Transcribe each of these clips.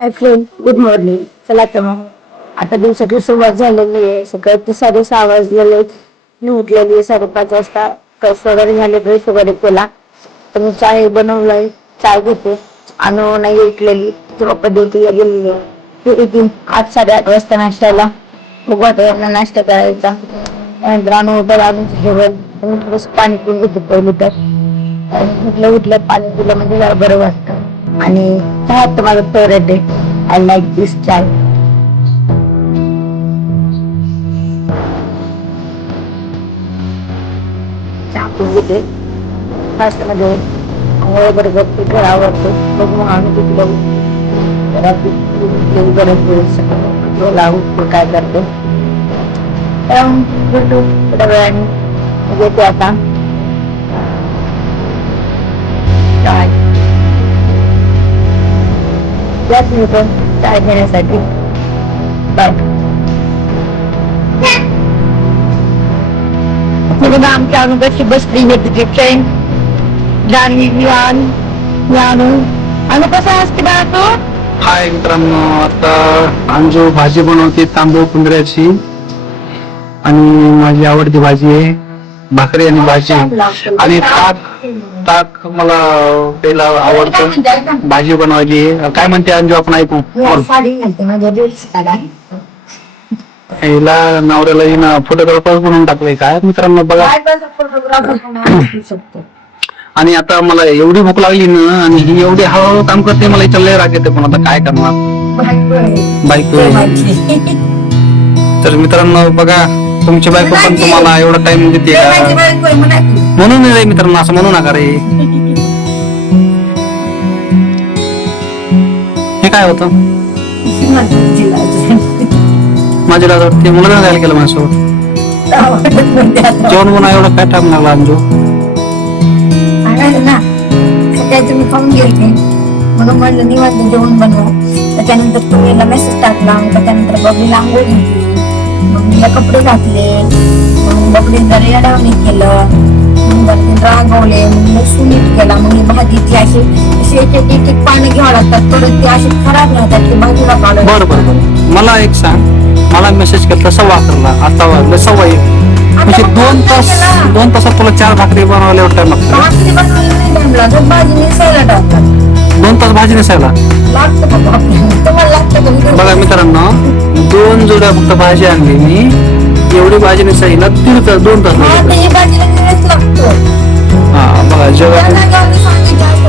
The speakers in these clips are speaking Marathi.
Hi friend, good morning. चला तर मग आता दिवसाची सुरुवात झालेली आहे. सकाळचे 6:30 वाजलेले आहेत. मी उठलेली आहे 5:30 वाजता. फ्रेश वगैरे झाले, ब्रश वगैरे केला तर मी चाय बनवलाय. चाय घेते. अनु नाही उठलेली, तिचे पप्पा ड्युटीला गेलेले आहे. ते येतील 8-8:30 वाजता नाश्त्याला. बघू आता यांना नाश्ता करायचा. त्यानंतर अनु उठेल, अनुचं जेवण. मी थोडंसं पाणी पिऊन घेते पहिली तर. उठलं उठलं पाणी पिलं म्हणजे जरा बरं वाटतं. आणि चहा तर माझा फेवरेट आहे. आय लाईक दिस चाय. चहा पिऊन घेते फास्ट मध्ये. आंघोळ बरोबर पिठर आवडतो. बघ मग आम्ही पिठलं बरंच वेळ लागू काय करते भेटू थोड्या वेळाने. घेते आता चाय. याच मी पण चाय घेण्यासाठी. बाय. बघा आमच्या अनु कशी बसली आहे तिची ट्रेन. अनु कसा असते बा तू? हाय मित्रांनो, आता अंजू भाजी बनवते तांदूळ कुंदऱ्याची आणि माझी आवडती भाजी आहे भाकरी आणि भाजी आणि ताक मला पहिला आवडतं. भाजी बनवायची आहे. काय म्हणते अंजू, आपण ऐकू. हिला नवऱ्याला हिनं फोटोग्राफर बनवून टाकलंय काय मित्रांनो बघा. आणि आता मला एवढी भूक लागली ना आणि ही एवढी हळूहळू काम करते, मला इथं लय राग येते. पण आता काय करणार, बायको. तर मित्रांनो बघा, तुमची बायको पण तुम्हाला एवढा टाइम देते का? म्हणून रे मित्रांनो, असं म्हणू नका रे. हे काय होतं माझ्या ते मुलांना जायला केलं माझ्यासोबत. जेवण बनवा एवढं काय टाइम लागला अंजू? तुम्ही खाऊन गेले म्हणून म्हणलं निवांत जेवण बनवा. त्याच्यानंतर तुम्ही मेसेज टाकला. त्याच्यानंतर बबलीला आंघोळ घातली, बबलीला कपडे घातले, मग बबलीला रेडावणी केलं, मग रागवले, मग सुनीट केला. मग ही भाजीची अशी एक पानं घ्यावं लागतात, परत ती अशी खराब राहतात की भाजीला काढून. बरोबर. मला एक सांग, मला मेसेज केला 11:15, आता वाजले 1:15. म्हणजे 2 तासात तुला 4 भाकरी बनवायला एवढा टाइम लागतो? भाकरी बनवायला नाही टाइम लागत, भाजी नेसायला टाकतात. 2 तास भाजी नेसायला लागतं का तुम्हाला लागतं का? बघा मित्रांनो, 2 जोड्या फक्त भाजी आणली मी. एवढी भाजी नेसायला 3 तास 2 तास लागले. ही भाजीला वेळच लागतो. हा बघा, जेव्हा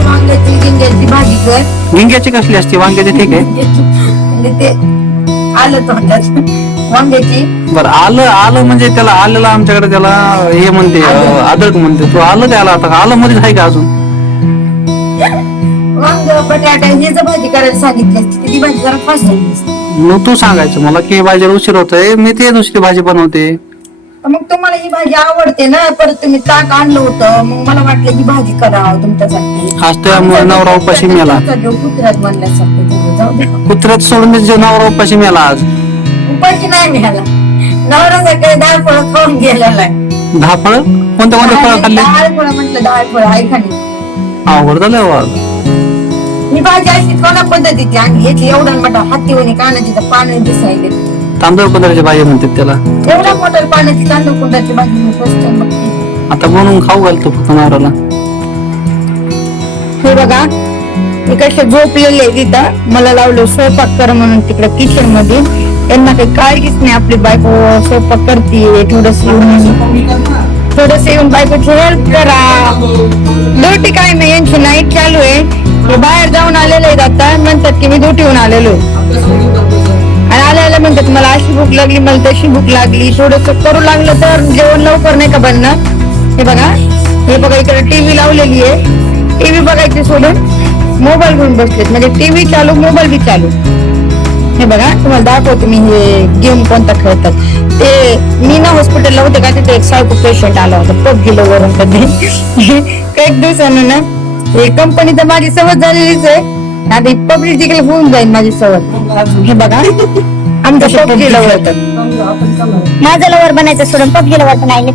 वांग्याची गिंग्याची भाजी कर. गिंग्याची कसली असते? वांग्याची ठीक आहे. म्हणजे ते आलं तोंडात वांग्याची. बरं, आलं म्हणजे त्याला आलेला आमच्याकडे त्याला हे म्हणते अदरक म्हणते. तू आलं त्याला आता आलं मध्येच आहे का अजून? वांग बटाटा ह्याच भाजी करायला सांगितली असती, ती भाजी जरा फास्ट झाली. मग तू सांगायचं मला की भाजी उशीर होतोय, मी ते दुसरी भाजी बनवते. मग तुम्हाला ही भाजी आवडते ना, परत तुम्ही ताक आणलं होतं, मग मला वाटलं ही भाजी करावं तुमच्यासाठी. आज त्यामुळे नवरा उपाशी मेला. कुत्र्यात म्हणल्यासारखं जाऊ दे. कुत्र्यात सोडून नवरा उपाशी मेला आज. उपाशी नाही मिळाला, नवरा सकाळी डाळ फळं खाऊन गेलेला आहे. 10 फळं? कोणत्या फळं खाल्ली? डाळ फळं म्हटलं, डाळ फळं आई खाली. आवड झालं वा. ही भाजी अशी कोणा पद्धतीची आणि याची एवढा मोठा हातीवणी कानाची तर पानं दिसायले. तांदूळ कुंदराची भाजी म्हणतात त्याला. एवढ्या मोठ्या पाण्याची तांदूळ कुंडाची भाजी मी फर्स्ट टाइम बघते. आता बनवून खाऊ घालतो फक्त नवऱ्याला. हे बघा, मी कसे झोपलेले तिथं. मला लावलं स्वयंपाक कर म्हणून तिकडे किचन मध्ये. त्यांना काही काळजीच नाही, आपली बायको स्वयंपाक करते. थोडस येऊन बायकोची हेल्प करा. ड्युटी काय नाही, यांची नाईट चालू आहे. हे बाहेर जाऊन आलेले आहेत आता. म्हणतात की मी ड्युटीहून आलेलो आणि आल्याला म्हणतात मला अशी भूक लागली, मला तशी भूक लागली. थोडस करू लागलं तर जेवण लवकर नाही का बनणार. हे बघा इकडे टीव्ही लावलेली आहे. टीव्ही बघायची सोडून मोबाईल घेऊन बसलेत. म्हणजे टीव्ही चालू, मोबाईल बी चालू. हे बघा तुम्हाला दाखवते मी हे गेम कोणता खेळतात ते. मी ना हॉस्पिटलला होते का, तिथे एक सायको पेशंट आला होता पबजीला वरून. कधी एक दिवसानं ना हे कंपनी तर माझी सवय झालेलीच आहे. आता पब्लिक तिकडे होऊन जाईल माझी सवय. हे बघा आमच्या पबजीला वळतात. माझं लवर बनायचं सोडून पबजी लवर पण आहे.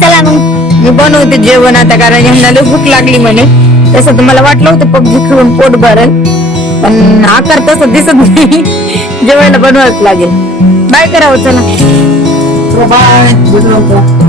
चला मग मी बनवते जेवण आता, कारण ह्यांना लय भूक लागली म्हणे. तसं तर मला वाटलं होतं पबजी खेळून पोट भरल, पण आकार तसं दिसत नाही. जेवायला बनवायच लागेल. बाय करावं चला. बाय.